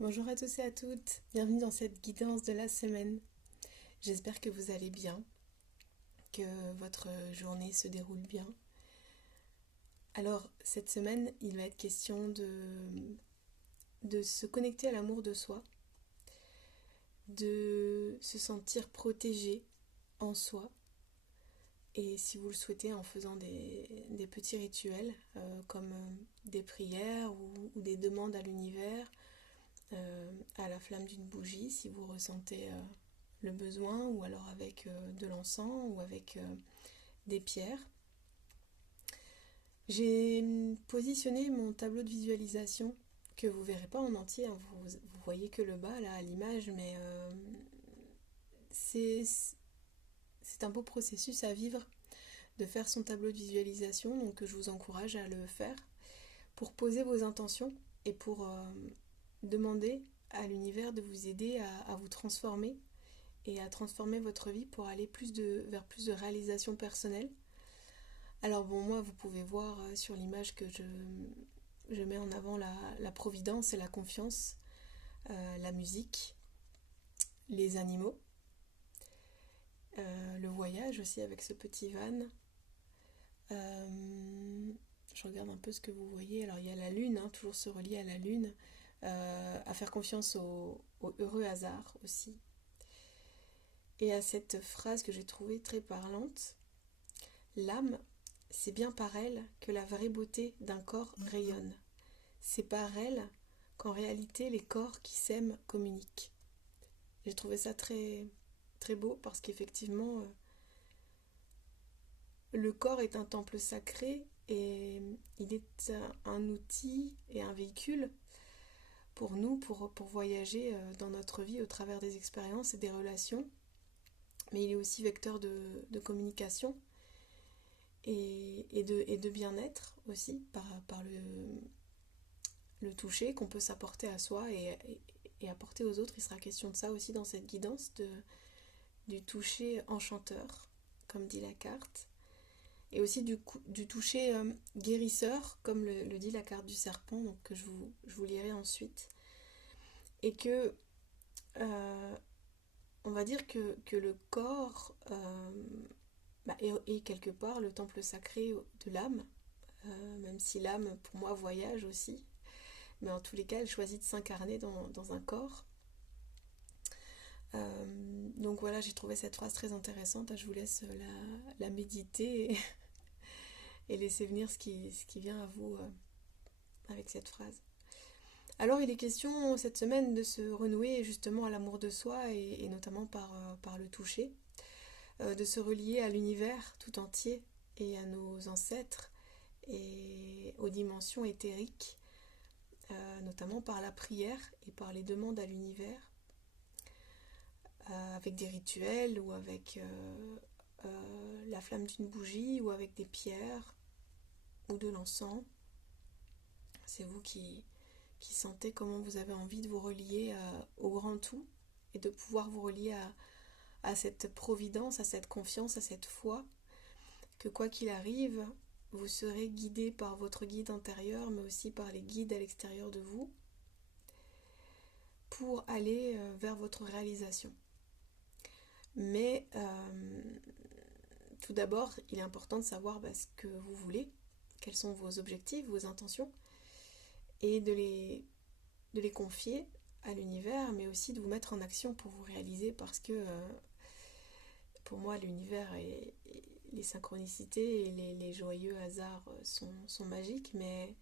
Bonjour à tous et à toutes, bienvenue dans cette guidance de la semaine. J'espère que vous allez bien, que votre journée se déroule bien. Alors, cette semaine, il va être question de se connecter à l'amour de soi, de se sentir protégé en soi, et si vous le souhaitez, en faisant des petits rituels, comme des prières ou des demandes à l'univers, à la flamme d'une bougie, si vous ressentez le besoin, ou alors avec de l'encens ou avec des pierres. J'ai positionné mon tableau de visualisation que vous ne verrez pas en entier, hein. Vous voyez que le bas là à l'image, mais c'est un beau processus à vivre de faire son tableau de visualisation, donc je vous encourage à le faire pour poser vos intentions et pour demander à l'univers de vous aider à vous transformer et à transformer votre vie pour aller vers plus de réalisation personnelle. Alors bon, moi, vous pouvez voir sur l'image que je mets en avant la providence et la confiance, la musique, les animaux, le voyage aussi avec ce petit van. Je regarde un peu ce que vous voyez. Alors il y a la lune, hein, toujours se relier à la lune, à faire confiance au heureux hasard aussi. Et à cette phrase que j'ai trouvée très parlante: l'âme, c'est bien par elle que la vraie beauté d'un corps rayonne. C'est par elle qu'en réalité les corps qui s'aiment communiquent. J'ai trouvé ça très, très beau parce qu'effectivement, le corps est un temple sacré et il est un outil et un véhicule pour nous, pour voyager dans notre vie au travers des expériences et des relations. Mais il est aussi vecteur de communication et de bien-être aussi par le toucher qu'on peut s'apporter à soi et apporter aux autres. Il sera question de ça aussi dans cette guidance, du toucher enchanteur, comme dit la carte, et aussi du toucher guérisseur, comme le dit la carte du serpent, donc que je vous lirai ensuite. Et que, on va dire que le corps est quelque part le temple sacré de l'âme, même si l'âme, pour moi, voyage aussi. Mais en tous les cas, elle choisit de s'incarner dans un corps. Donc voilà, j'ai trouvé cette phrase très intéressante. Je vous laisse la méditer et laisser venir ce qui vient à vous avec cette phrase. Alors il est question cette semaine de se renouer justement à l'amour de soi et notamment par le toucher, de se relier à l'univers tout entier et à nos ancêtres et aux dimensions éthériques, notamment par la prière et par les demandes à l'univers, avec des rituels ou avec la flamme d'une bougie ou avec des pierres ou de l'encens. C'est vous qui sentez comment vous avez envie de vous relier au grand tout et de pouvoir vous relier à cette providence, à cette confiance, à cette foi, que quoi qu'il arrive, vous serez guidé par votre guide intérieur, mais aussi par les guides à l'extérieur de vous, pour aller vers votre réalisation. Mais tout d'abord, il est important de savoir ce que vous voulez, quels sont vos objectifs, vos intentions, et de les confier à l'univers, mais aussi de vous mettre en action pour vous réaliser, parce que pour moi, l'univers et les synchronicités et les joyeux hasards sont magiques, mais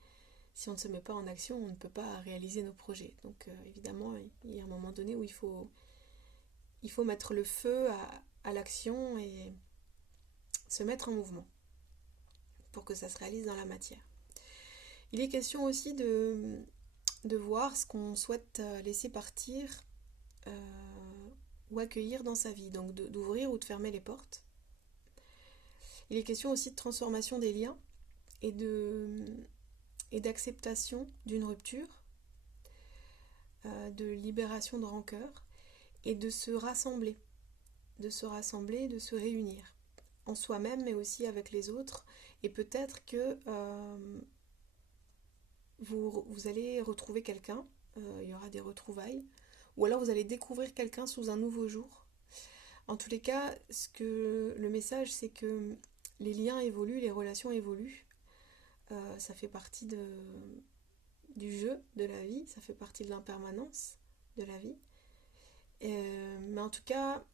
si on ne se met pas en action, on ne peut pas réaliser nos projets. Donc évidemment, il y a un moment donné où il faut mettre le feu à l'action et se mettre en mouvement pour que ça se réalise dans la matière. Il est question aussi de voir ce qu'on souhaite laisser partir ou accueillir dans sa vie, donc d'ouvrir ou de fermer les portes. Il est question aussi de transformation des liens et d'acceptation d'une rupture, de libération de rancœur et de se rassembler, de se réunir en soi-même mais aussi avec les autres. Et peut-être que vous allez retrouver quelqu'un il y aura des retrouvailles, ou alors vous allez découvrir quelqu'un sous un nouveau jour. En tous les cas, le message, c'est que les liens évoluent, les relations évoluent. Ça fait partie du jeu de la vie, ça fait partie de l'impermanence de la vie. Mais en tout cas,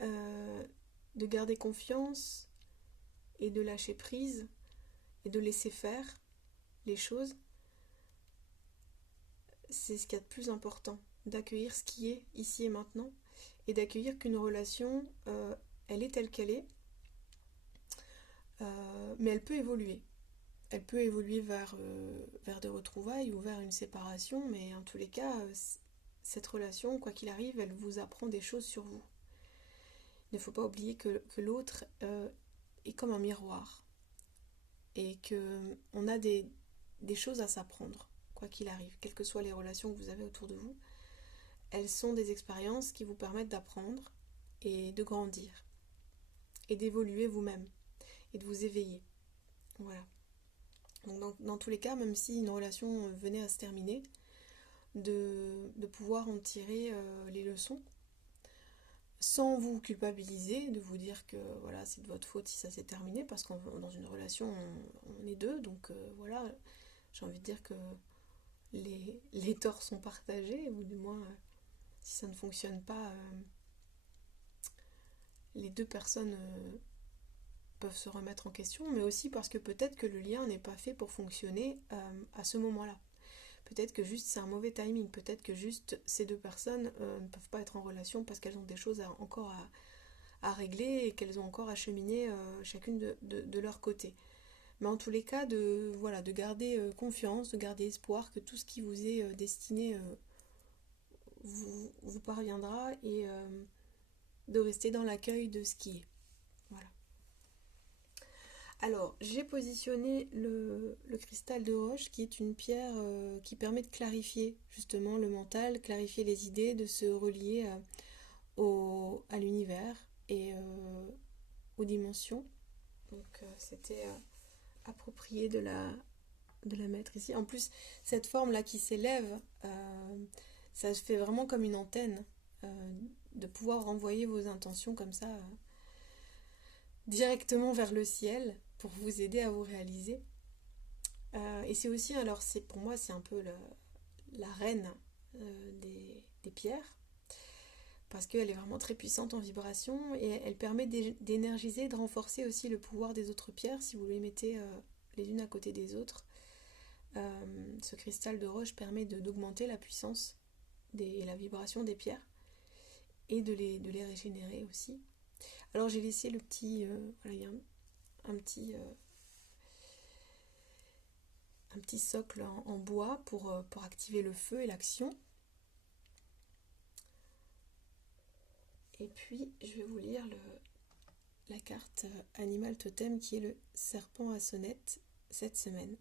de garder confiance et de lâcher prise et de laisser faire les choses, c'est ce qu'il y a de plus important, d'accueillir ce qui est ici et maintenant et d'accueillir qu'une relation, elle est telle qu'elle est, mais elle peut évoluer. Elle peut évoluer vers des retrouvailles ou vers une séparation, mais en tous les cas, cette relation, quoi qu'il arrive, elle vous apprend des choses sur vous. Il ne faut pas oublier que l'autre est comme un miroir et qu'on a des choses à s'apprendre, quoi qu'il arrive, quelles que soient les relations que vous avez autour de vous. Elles sont des expériences qui vous permettent d'apprendre et de grandir et d'évoluer vous-même et de vous éveiller. Voilà. Donc dans tous les cas, même si une relation venait à se terminer, de pouvoir en tirer les leçons sans vous culpabiliser, de vous dire que voilà, c'est de votre faute si ça s'est terminé, parce que dans une relation on est deux, donc voilà, j'ai envie de dire que les torts sont partagés, ou du moins si ça ne fonctionne pas, les deux personnes peuvent se remettre en question, mais aussi parce que peut-être que le lien n'est pas fait pour fonctionner à ce moment-là. Peut-être que juste c'est un mauvais timing, peut-être que juste ces deux personnes ne peuvent pas être en relation parce qu'elles ont des choses encore à régler et qu'elles ont encore à cheminer chacune de leur côté. Mais en tous les cas, de garder confiance, de garder espoir que tout ce qui vous est destiné vous parviendra, et de rester dans l'accueil de ce qui est. Voilà. Alors, j'ai positionné le cristal de roche, qui est une pierre qui permet de clarifier justement le mental, clarifier les idées, de se relier à l'univers et aux dimensions. Donc, c'était approprié de la mettre ici. En plus, cette forme-là qui s'élève, ça se fait vraiment comme une antenne, de pouvoir renvoyer vos intentions comme ça directement vers le ciel pour vous aider à vous réaliser. Et c'est aussi, alors pour moi c'est un peu la reine des pierres, parce qu'elle est vraiment très puissante en vibration et elle permet d'énergiser, de renforcer aussi le pouvoir des autres pierres si vous les mettez les unes à côté des autres. Ce cristal de roche permet d'augmenter la puissance et la vibration des pierres et de les régénérer aussi. Alors j'ai laissé le petit, voilà, il y a un petit socle en bois pour activer le feu et l'action. Et puis je vais vous lire la carte animal totem, qui est le serpent à sonnette cette semaine.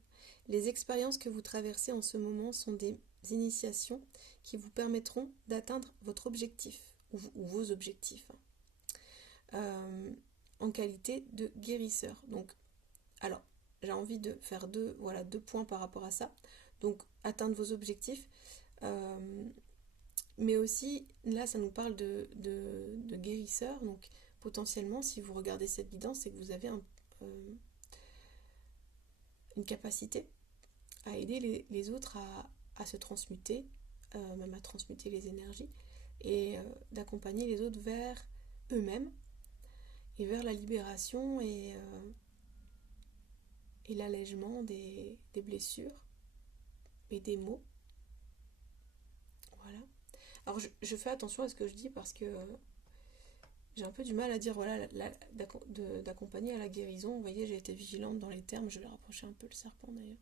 Les expériences que vous traversez en ce moment sont des initiations qui vous permettront d'atteindre votre objectif ou vos objectifs, en qualité de guérisseur. Donc, alors, j'ai envie de faire deux points par rapport à ça. Donc, atteindre vos objectifs, mais aussi, là, ça nous parle de guérisseur. Donc, potentiellement, si vous regardez cette guidance, c'est que vous avez une capacité à aider les autres à se transmuter, même à transmuter les énergies, et d'accompagner les autres vers eux-mêmes et vers la libération et l'allègement des blessures et des maux. Voilà. Alors je fais attention à ce que je dis, parce que j'ai un peu du mal à dire d'accompagner à la guérison. Vous voyez, j'ai été vigilante dans les termes, je vais rapprocher un peu le serpent d'ailleurs.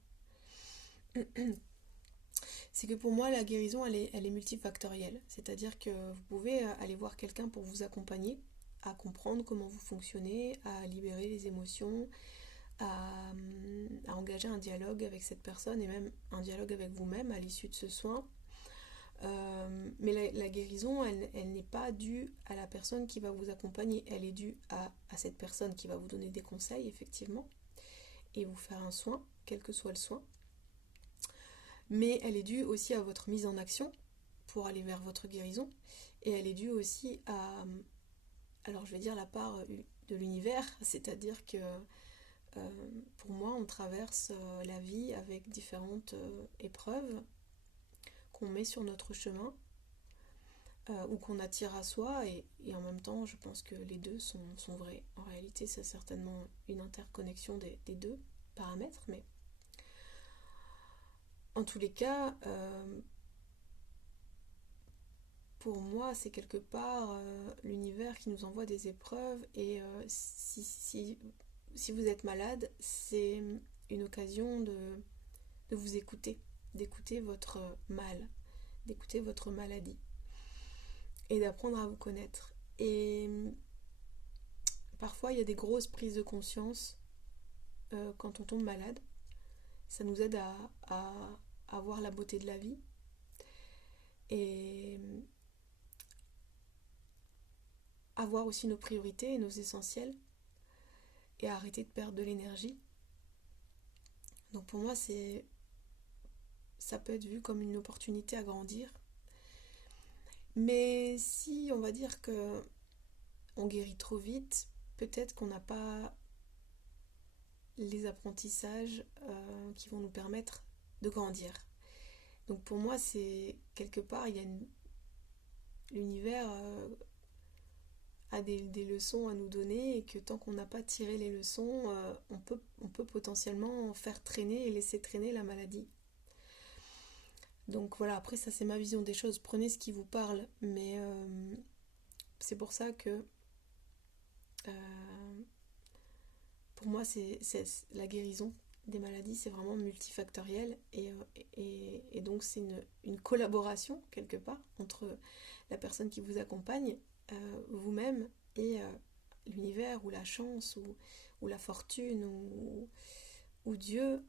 C'est que pour moi, la guérison, elle est multifactorielle. C'est-à-dire que vous pouvez aller voir quelqu'un pour vous accompagner à comprendre comment vous fonctionnez, à libérer les émotions, à engager un dialogue avec cette personne et même un dialogue avec vous-même à l'issue de ce soin. Mais la guérison, elle n'est pas due à la personne qui va vous accompagner, elle est due à cette personne qui va vous donner des conseils, effectivement, et vous faire un soin, quel que soit le soin. mais elle est due aussi à votre mise en action pour aller vers votre guérison, et elle est due aussi à, alors je vais dire la part de l'univers, c'est-à-dire que pour moi on traverse la vie avec différentes épreuves qu'on met sur notre chemin, ou qu'on attire à soi, et en même temps je pense que les deux sont vrais. En réalité c'est certainement une interconnexion des deux paramètres, mais en tous les cas, pour moi c'est quelque part l'univers qui nous envoie des épreuves, et si vous êtes malade, c'est une occasion de vous écouter, d'écouter votre mal, d'écouter votre maladie, et d'apprendre à vous connaître. Et parfois il y a des grosses prises de conscience quand on tombe malade. Ça nous aide à voir la beauté de la vie, et à voir aussi nos priorités et nos essentiels, et à arrêter de perdre de l'énergie. Donc pour moi ça peut être vu comme une opportunité à grandir. Mais si on va dire que on guérit trop vite, peut-être qu'on n'a pas les apprentissages qui vont nous permettre de grandir. Donc pour moi, c'est quelque part, l'univers a des leçons à nous donner, et que tant qu'on n'a pas tiré les leçons, on peut potentiellement faire traîner et laisser traîner la maladie. Donc voilà, après ça c'est ma vision des choses, prenez ce qui vous parle, mais c'est pour ça que pour moi c'est la guérison des maladies, c'est vraiment multifactoriel, et donc c'est une collaboration quelque part entre la personne qui vous accompagne, vous-même, et l'univers, ou la chance, ou la fortune, ou Dieu,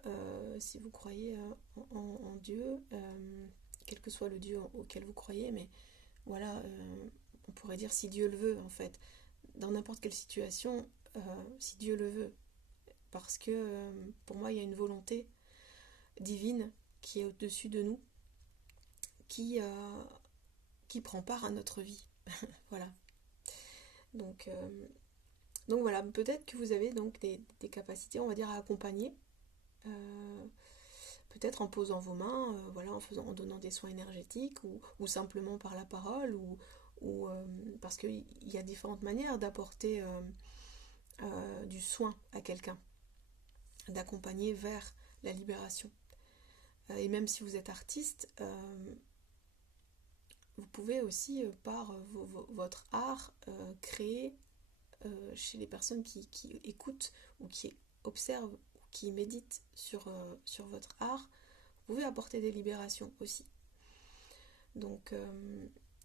si vous croyez en Dieu, quel que soit le Dieu auquel vous croyez, mais voilà, on pourrait dire si Dieu le veut, en fait, dans n'importe quelle situation, si Dieu le veut, parce que pour moi il y a une volonté divine qui est au-dessus de nous, qui prend part à notre vie. Voilà. Donc voilà, peut-être que vous avez donc des capacités, on va dire, à accompagner, peut-être en posant vos mains, voilà, en donnant des soins énergétiques, ou simplement par la parole, ou parce qu'il y a différentes manières d'apporter du soin à quelqu'un, d'accompagner vers la libération. Et même si vous êtes artiste, vous pouvez aussi, par votre art, créer chez les personnes qui écoutent, ou qui observent, ou qui méditent sur votre art, vous pouvez apporter des libérations aussi. Donc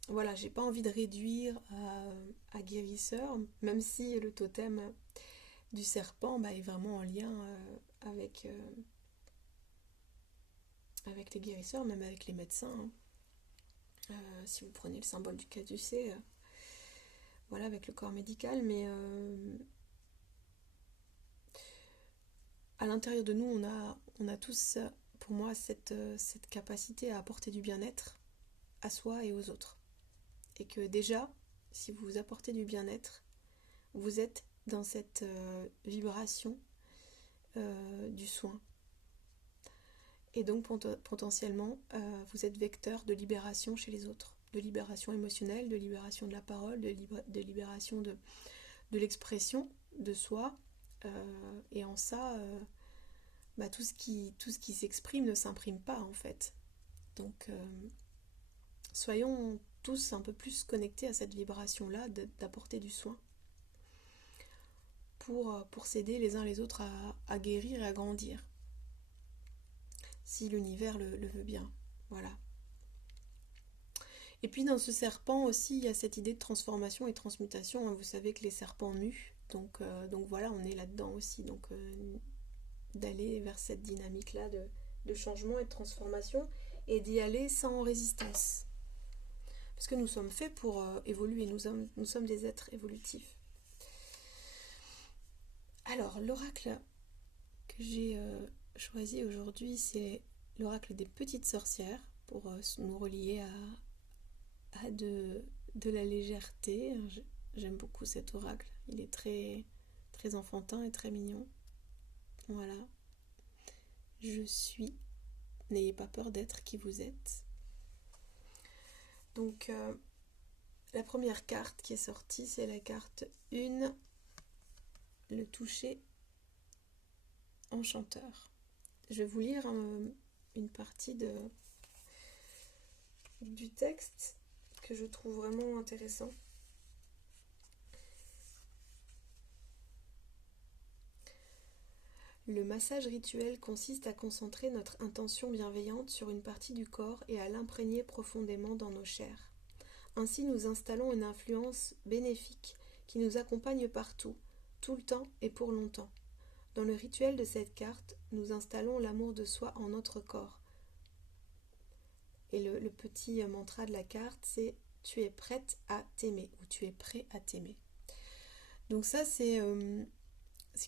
voilà, j'ai pas envie de réduire à guérisseur, même si le totem du serpent est vraiment en lien avec les guérisseurs, même avec les médecins, hein. Si vous prenez le symbole du caducée, voilà, avec le corps médical, mais à l'intérieur de nous, on a tous, pour moi, cette capacité à apporter du bien-être à soi et aux autres. Et que déjà, si vous apportez du bien-être, vous êtes dans cette vibration du soin. Et donc potentiellement, vous êtes vecteur de libération chez les autres, de libération émotionnelle, de libération de la parole, de libération de l'expression de soi, et en ça, tout ce qui s'exprime ne s'imprime pas, en fait. Donc soyons tous un peu plus connectés à cette vibration-là, d'apporter du soin, pour s'aider les uns les autres à guérir et à grandir, si l'univers le veut bien. Voilà. Et puis dans ce serpent aussi, il y a cette idée de transformation et transmutation, hein. Vous savez que les serpents muent, donc voilà, on est là-dedans aussi, donc d'aller vers cette dynamique-là de changement et de transformation, et d'y aller sans résistance. Parce que nous sommes faits pour évoluer, nous sommes des êtres évolutifs. Alors, l'oracle que j'ai choisi aujourd'hui, c'est l'oracle des petites sorcières pour nous relier à de la légèreté. J'aime beaucoup cet oracle, il est très, très enfantin et très mignon. Voilà. Je suis. N'ayez pas peur d'être qui vous êtes. Donc, la première carte qui est sortie, c'est la carte 1, le toucher enchanteur. Je vais vous lire une partie du texte que je trouve vraiment intéressant. Le massage rituel consiste à concentrer notre intention bienveillante sur une partie du corps et à l'imprégner profondément dans nos chairs. Ainsi, nous installons une influence bénéfique qui nous accompagne partout, tout le temps et pour longtemps. Dans le rituel de cette carte, nous installons l'amour de soi en notre corps. Et le petit mantra de la carte, c'est « Tu es prête à t'aimer » ou « Tu es prêt à t'aimer ». Donc ça, c'est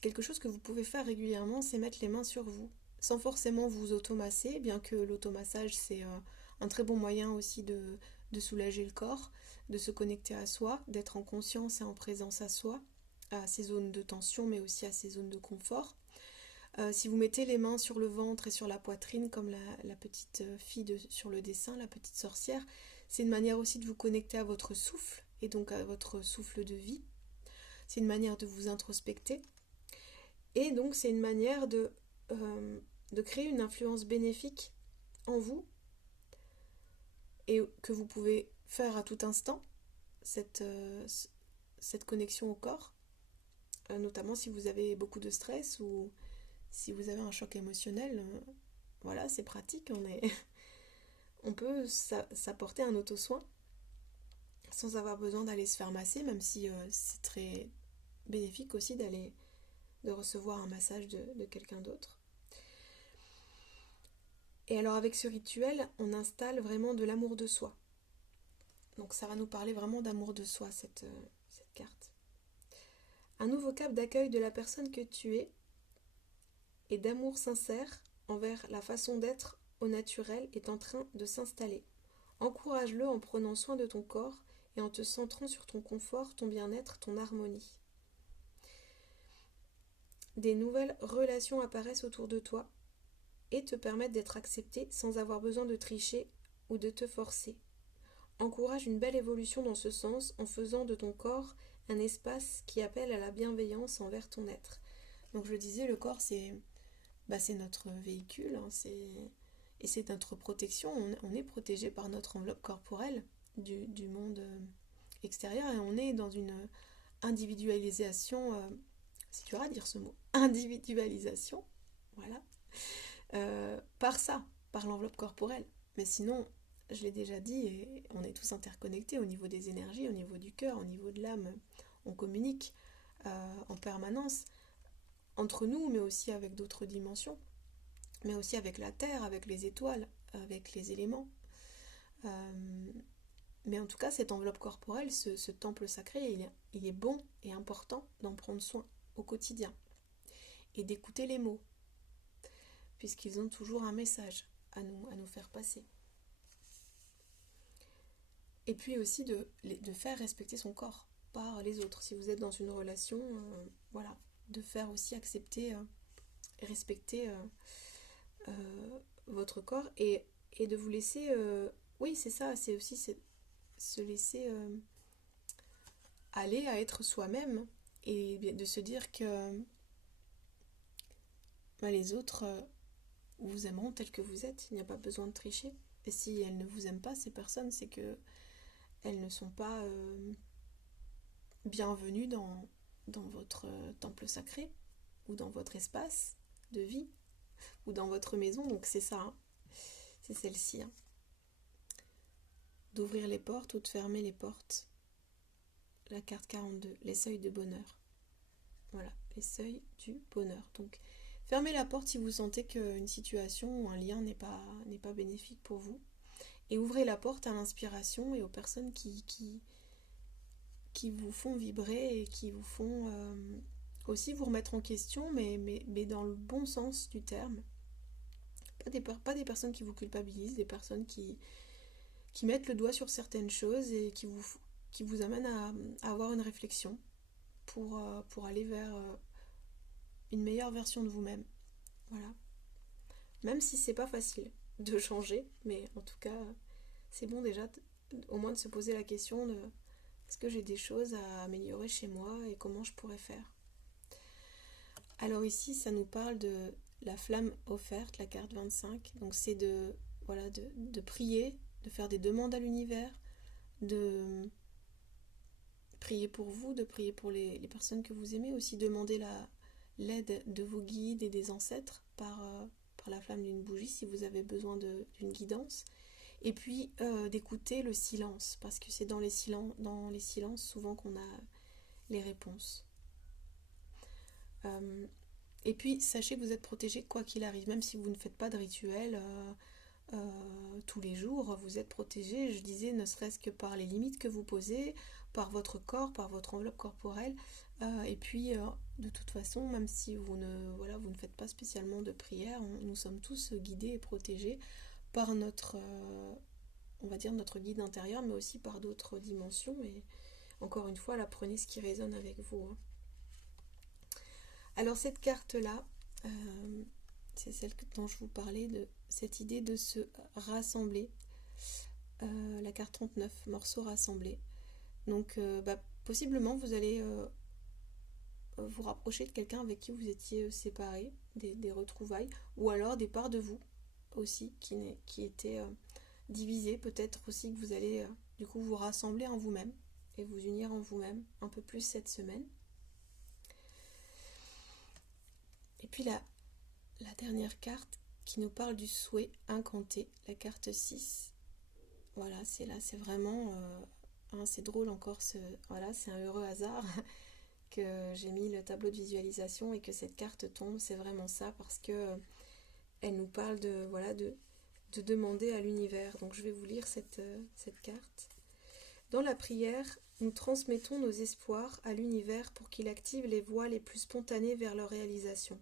quelque chose que vous pouvez faire régulièrement, c'est mettre les mains sur vous, sans forcément vous automasser, bien que l'automassage, c'est un très bon moyen aussi de soulager le corps, de se connecter à soi, d'être en conscience et en présence à soi, à ces zones de tension, mais aussi à ces zones de confort. Si vous mettez les mains sur le ventre et sur la poitrine, comme la petite fille sur le dessin, la petite sorcière, c'est une manière aussi de vous connecter à votre souffle, et donc à votre souffle de vie. C'est une manière de vous introspecter. Et donc c'est une manière de créer une influence bénéfique en vous, et que vous pouvez faire à tout instant, cette connexion au corps, notamment si vous avez beaucoup de stress ou si vous avez un choc émotionnel. Voilà, c'est pratique, on peut s'apporter un auto-soin sans avoir besoin d'aller se faire masser, même si c'est très bénéfique aussi de recevoir un massage de quelqu'un d'autre. Et alors avec ce rituel, on installe vraiment de l'amour de soi. Donc ça va nous parler vraiment d'amour de soi, cette carte. Un nouveau cap d'accueil de la personne que tu es et d'amour sincère envers la façon d'être au naturel est en train de s'installer. Encourage-le en prenant soin de ton corps et en te centrant sur ton confort, ton bien-être, ton harmonie. Des nouvelles relations apparaissent autour de toi et te permettent d'être accepté sans avoir besoin de tricher ou de te forcer. Encourage une belle évolution dans ce sens en faisant de ton corps un espace qui appelle à la bienveillance envers ton être. Donc je disais, le corps c'est notre véhicule, hein, et c'est notre protection. On est protégé par notre enveloppe corporelle du monde extérieur, et on est dans une individualisation, c'est dur à dire ce mot, individualisation, voilà, par l'enveloppe corporelle. Mais sinon, je l'ai déjà dit, et on est tous interconnectés au niveau des énergies, au niveau du cœur, au niveau de l'âme. On communique en permanence entre nous, mais aussi avec d'autres dimensions, mais aussi avec la terre, avec les étoiles, avec les éléments. Mais en tout cas, cette enveloppe corporelle, ce temple sacré, il est bon et important d'en prendre soin au quotidien et d'écouter les mots, puisqu'ils ont toujours un message à nous faire passer. Et puis aussi de faire respecter son corps par les autres. Si vous êtes dans une relation, voilà, de faire aussi accepter et respecter votre corps, et de vous laisser, oui c'est ça, c'est aussi se laisser aller à être soi-même, et de se dire que les autres vous aimeront tel que vous êtes, il n'y a pas besoin de tricher. Et si elles ne vous aiment pas, ces personnes, c'est que elles ne sont pas bienvenues dans votre temple sacré, ou dans votre espace de vie, ou dans votre maison. Donc c'est ça, hein. C'est celle-ci, hein. D'ouvrir les portes ou de fermer les portes. La carte 42, les seuils de bonheur. Voilà, les seuils du bonheur. Donc fermez la porte si vous sentez qu'une situation ou un lien n'est pas bénéfique pour vous, et ouvrez la porte à l'inspiration et aux personnes qui vous font vibrer et qui vous font aussi vous remettre en question, mais dans le bon sens du terme. Pas des personnes qui vous culpabilisent, des personnes qui mettent le doigt sur certaines choses et qui vous amènent à avoir une réflexion pour aller vers une meilleure version de vous-même. Voilà. Même si c'est pas facile de changer, mais en tout cas, c'est bon déjà au moins de se poser la question de est-ce que j'ai des choses à améliorer chez moi et comment je pourrais faire. Alors ici, ça nous parle de la flamme offerte, la carte 25. Donc c'est de prier, de faire des demandes à l'univers, de prier pour vous, de prier pour les personnes que vous aimez, aussi demander l'aide de vos guides et des ancêtres par la flamme d'une bougie si vous avez besoin d'une guidance. Et puis d'écouter le silence, parce que c'est dans les silences souvent qu'on a les réponses. Et puis sachez que vous êtes protégé quoi qu'il arrive, même si vous ne faites pas de rituel tous les jours, vous êtes protégé, je disais, ne serait-ce que par les limites que vous posez, par votre corps, par votre enveloppe corporelle, et puis de toute façon, même si vous ne faites pas spécialement de prière, nous sommes tous guidés et protégés par notre guide intérieur, mais aussi par d'autres dimensions. Et encore une fois, là, prenez ce qui résonne avec vous. Alors cette carte-là, c'est celle dont je vous parlais, de cette idée de se rassembler. La carte 39, morceaux rassemblés. Donc possiblement vous allez vous rapprocher de quelqu'un avec qui vous étiez séparés, des retrouvailles, ou alors des parts de vous aussi qui étaient divisées. Peut-être aussi que vous allez du coup vous rassembler en vous-même et vous unir en vous-même un peu plus cette semaine. Et puis la dernière carte qui nous parle du souhait incanté, la carte 6. Voilà, c'est vraiment... c'est drôle encore, c'est un heureux hasard que j'ai mis le tableau de visualisation et que cette carte tombe, c'est vraiment ça, parce que elle nous parle de demander à l'univers. Donc je vais vous lire cette carte. Dans la prière, nous transmettons nos espoirs à l'univers pour qu'il active les voies les plus spontanées vers leur réalisation.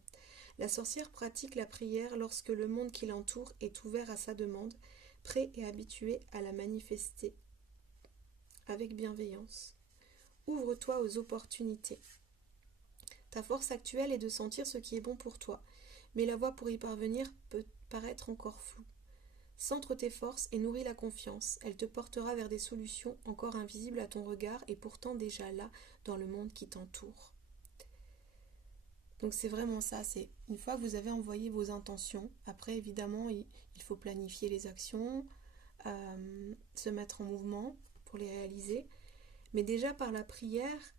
La sorcière pratique la prière lorsque le monde qui l'entoure est ouvert à sa demande, prêt et habitué à la manifester avec bienveillance. Ouvre-toi aux opportunités. Ta force actuelle est de sentir ce qui est bon pour toi, mais la voie pour y parvenir peut paraître encore floue. Centre tes forces et nourris la confiance. Elle te portera vers des solutions encore invisibles à ton regard et pourtant déjà là dans le monde qui t'entoure. Donc c'est vraiment ça, c'est une fois que vous avez envoyé vos intentions, après évidemment il faut planifier les actions, se mettre en mouvement pour les réaliser, mais déjà par la prière,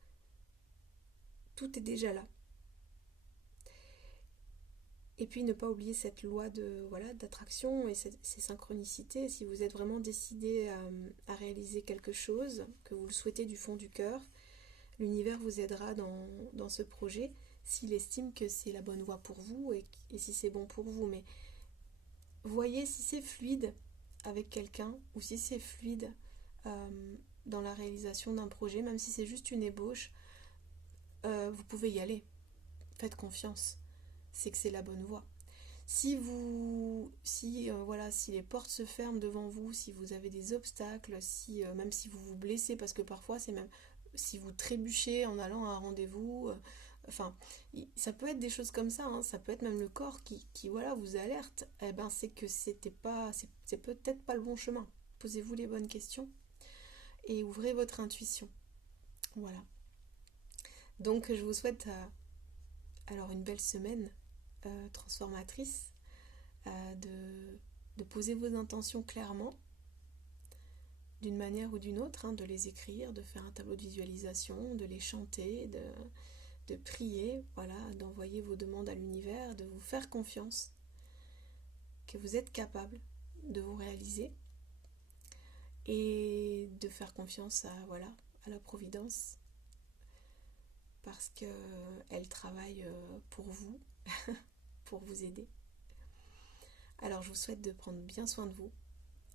tout est déjà là. Et puis ne pas oublier cette loi d'attraction et ces synchronicités. Si vous êtes vraiment décidé à réaliser quelque chose, que vous le souhaitez du fond du cœur, l'univers vous aidera dans ce projet s'il estime que c'est la bonne voie pour vous et si c'est bon pour vous. Mais voyez si c'est fluide avec quelqu'un ou si c'est fluide dans la réalisation d'un projet, même si c'est juste une ébauche, vous pouvez y aller. Faites confiance. C'est que c'est la bonne voie. Si les portes se ferment devant vous, si vous avez des obstacles, même si vous vous blessez, parce que parfois c'est même si vous trébuchez en allant à un rendez-vous, ça peut être des choses comme ça, ça peut être même le corps qui vous alerte, c'est que c'est peut-être pas le bon chemin. Posez-vous les bonnes questions et ouvrez votre intuition. Voilà. Donc je vous souhaite une belle semaine transformatrice, de poser vos intentions clairement, d'une manière ou d'une autre, de les écrire, de faire un tableau de visualisation, de les chanter, de prier, d'envoyer vos demandes à l'univers, de vous faire confiance, que vous êtes capable de vous réaliser et de faire confiance à la Providence, parce qu'elle travaille pour vous, pour vous aider. Alors je vous souhaite de prendre bien soin de vous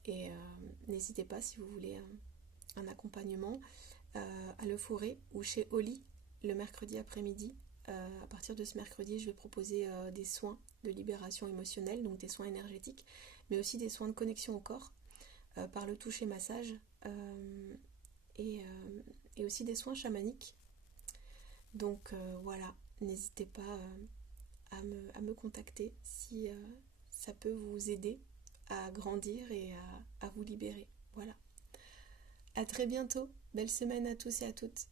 et n'hésitez pas si vous voulez un accompagnement à Le Forêt ou chez Oli le mercredi après-midi. À partir de ce mercredi, je vais proposer des soins de libération émotionnelle, donc des soins énergétiques, mais aussi des soins de connexion au corps, par le toucher massage, et aussi des soins chamaniques. Donc voilà, n'hésitez pas à me contacter si ça peut vous aider à grandir et à vous libérer. Voilà. À très bientôt. Belle semaine à tous et à toutes.